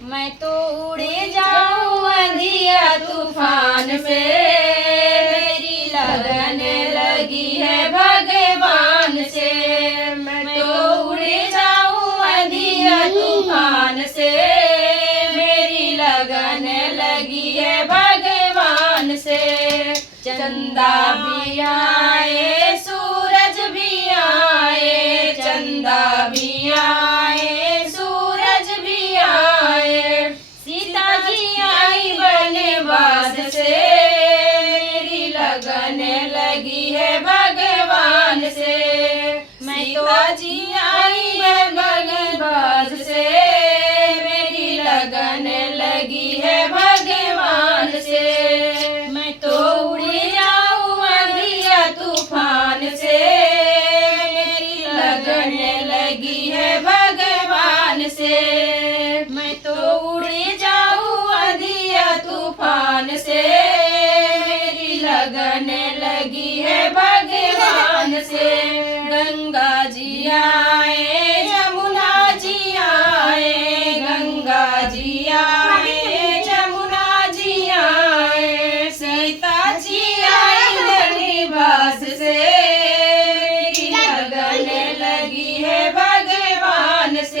मैं तो उड़े जाऊं अंधिया तूफान से, मेरी लगन लगी है भगवान से। मैं तो उड़े जाऊं अंधिया तूफान से, मेरी लगन लगी है भगवान से। चंदा भी आए सूरज भी आए, चंदा भी आए सूरज भी आए, सीता जी आई वनवास से, मेरी लगन लगी है भगवान से। सीता जी आई वनवास से, मेरी लगन लगी है भगवान से। मैं तो उड़ी जाऊं अंधिया तूफान से, मेरी लगन लगी है भगवान से। मैं तो उड़ी जाऊं अंधिया तूफान से, मेरी लगन लगी है भगवान से।